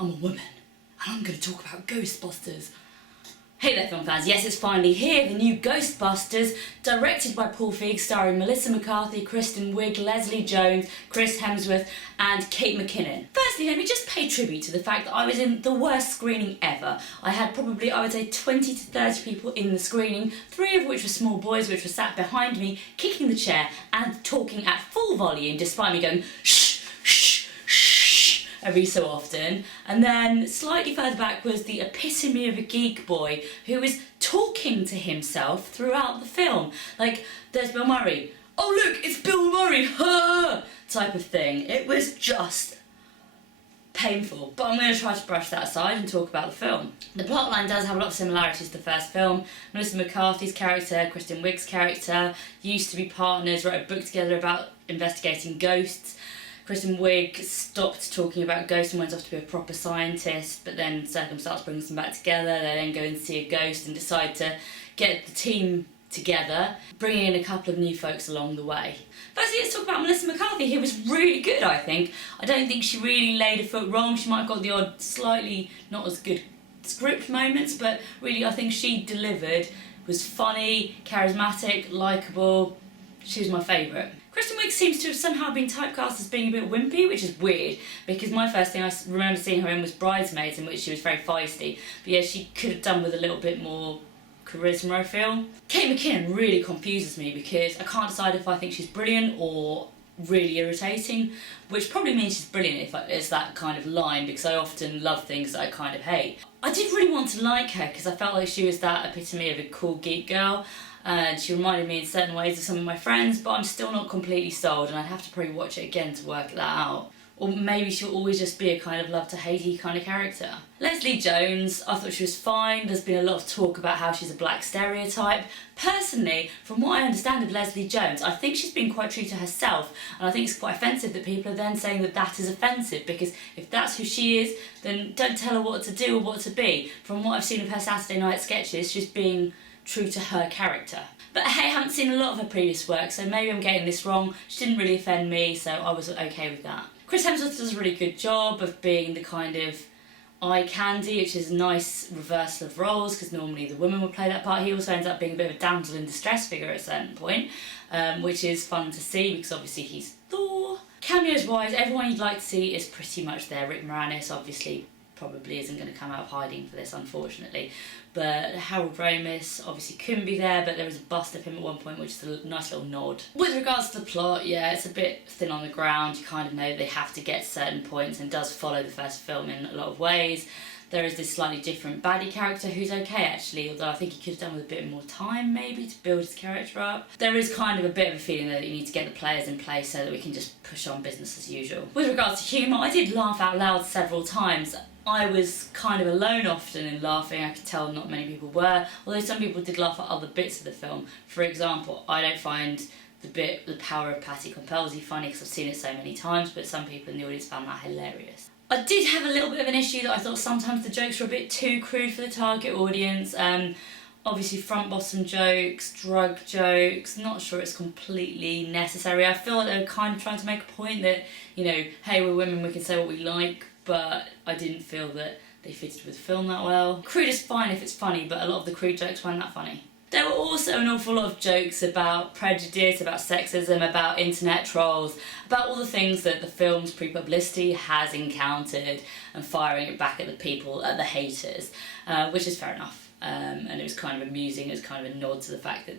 I'm a woman, and I'm going to talk about Ghostbusters. Hey there film fans, yes it's finally here, the new Ghostbusters, directed by Paul Feig, starring Melissa McCarthy, Kristen, Wiig, Leslie Jones, Chris Hemsworth and Kate McKinnon. Firstly, let me just pay tribute to the fact that I was in the worst screening ever. I had probably, I would say, 20 to 30 people in the screening, 3 of which were small boys which were sat behind me, kicking the chair and talking at full volume despite me going shh, shh, shh every so often. And then slightly further back was the epitome of a geek boy who was talking to himself throughout the film. Like, there's Bill Murray, oh look, it's Bill Murray, ha! Type of thing. It was just painful, but I'm going to try to brush that aside and talk about the film. The plotline does have a lot of similarities to the first film. Melissa McCarthy's character, Kristen Wiig's character, used to be partners, wrote a book together about investigating ghosts. Kristen Wiig stopped talking about ghosts and went off to be a proper scientist, but then circumstance brings them back together. They then go and see a ghost and decide to get the team together, bringing in a couple of new folks along the way. Firstly, let's talk about Melissa McCarthy, who was really good, I think. I don't think she really laid a foot wrong. She might have got the odd slightly not as good script moments, but really I think she delivered, was funny, charismatic, likeable. She was my favourite. Kristen Wiig seems to have somehow been typecast as being a bit wimpy, which is weird, because my first thing I remember seeing her in was Bridesmaids, in which she was very feisty. But yeah, she could have done with a little bit more charisma, I feel. Kate McKinnon really confuses me because I can't decide if I think she's brilliant or really irritating, which probably means she's brilliant if it's that kind of line, because I often love things that I kind of hate. I did really want to like her because I felt like she was that epitome of a cool geek girl, and she reminded me in certain ways of some of my friends, but I'm still not completely sold, and I'd have to probably watch it again to work that out. Or maybe she'll always just be a kind of love-to-hate-y kind of character. Leslie Jones, I thought she was fine. There's been a lot of talk about how she's a black stereotype. Personally, from what I understand of Leslie Jones, I think she's been quite true to herself, and I think it's quite offensive that people are then saying that that is offensive, because if that's who she is, then don't tell her what to do or what to be. From what I've seen of her Saturday Night sketches, she's being true to her character. But hey, I haven't seen a lot of her previous work, so maybe I'm getting this wrong. She didn't really offend me, so I was okay with that. Chris Hemsworth does a really good job of being the kind of eye candy, which is a nice reversal of roles, because normally the woman would play that part. He also ends up being a bit of a damsel in distress figure at a certain point, which is fun to see because obviously he's Thor. Cameos wise, everyone you'd like to see is pretty much there. Rick Moranis obviously probably isn't going to come out of hiding for this, unfortunately, but Harold Ramis obviously couldn't be there, but there was a bust of him at one point, which is a nice little nod. With regards to the plot, yeah, it's a bit thin on the ground. You kind of know they have to get certain points, and does follow the first film in a lot of ways. There is this slightly different baddie character who's okay actually, although I think he could have done with a bit more time maybe to build his character up. There is kind of a bit of a feeling that you need to get the players in place so that we can just push on business as usual. With regards to humour, I did laugh out loud several times. I was kind of alone often in laughing. I could tell not many people were, although some people did laugh at other bits of the film. For example, I don't find the power of Patty Compelsey funny because I've seen it so many times, but some people in the audience found that hilarious. I did have a little bit of an issue that I thought sometimes the jokes were a bit too crude for the target audience. Obviously front bottom jokes, drug jokes, not sure it's completely necessary. I feel like they were kind of trying to make a point that, you know, hey, we're women, we can say what we like, but I didn't feel that they fitted with the film that well. Crude is fine if it's funny, but a lot of the crude jokes weren't that funny. There were also an awful lot of jokes about prejudice, about sexism, about internet trolls, about all the things that the film's pre-publicity has encountered, and firing it back at the people, at the haters, which is fair enough. And it was kind of amusing. It was kind of a nod to the fact that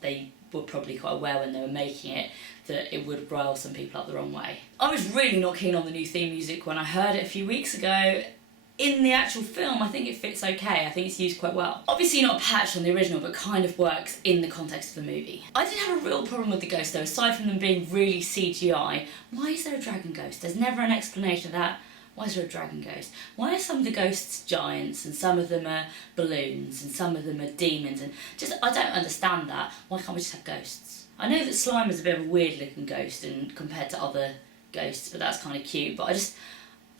they were probably quite aware when they were making it that it would rile some people up the wrong way. I was really not keen on the new theme music when I heard it a few weeks ago. In the actual film, I think it fits okay. I think it's used quite well. Obviously not a patch on the original, but kind of works in the context of the movie. I did have a real problem with the ghosts though. Aside from them being really CGI, why is there a dragon ghost? There's never an explanation of that. Why is there a dragon ghost? Why are some of the ghosts giants and some of them are balloons and some of them are demons? And just, I don't understand that. Why can't we just have ghosts? I know that Slimer's a bit of a weird looking ghost and compared to other ghosts, but that's kind of cute. But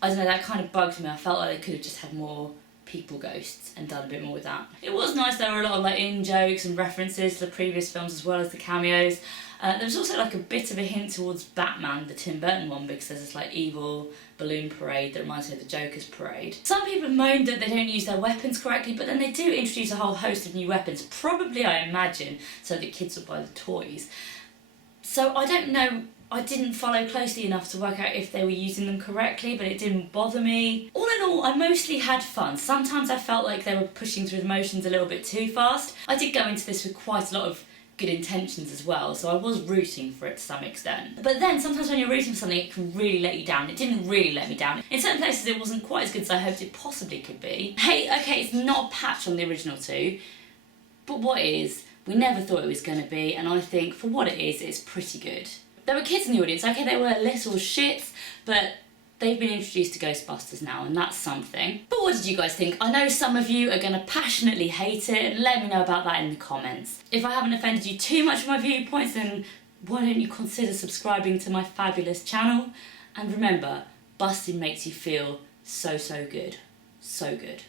I don't know, that kind of bugged me. I felt like they could have just had more people ghosts and done a bit more with that. It was nice, there were a lot of like in jokes and references to the previous films as well as the cameos. There was also like a bit of a hint towards Batman, the Tim Burton one, because there's this like evil balloon parade that reminds me of the Joker's parade. Some people have moaned that they don't use their weapons correctly, but then they do introduce a whole host of new weapons, probably I imagine so that kids will buy the toys. So I don't know, I didn't follow closely enough to work out if they were using them correctly, but it didn't bother me. All in all, I mostly had fun. Sometimes I felt like they were pushing through the motions a little bit too fast. I did go into this with quite a lot of good intentions as well, so I was rooting for it to some extent. But then sometimes when you're rooting for something, it can really let you down. It didn't really let me down. In certain places it wasn't quite as good as I hoped it possibly could be. Hey, okay, it's not a patch on the original two, but what it is, we never thought it was going to be, and I think for what it is, it's pretty good. There were kids in the audience, okay, they were little shits, but they've been introduced to Ghostbusters now, and that's something. But what did you guys think? I know some of you are going to passionately hate it, and let me know about that in the comments. If I haven't offended you too much with my viewpoints, then why don't you consider subscribing to my fabulous channel? And remember, busting makes you feel so, so good. So good.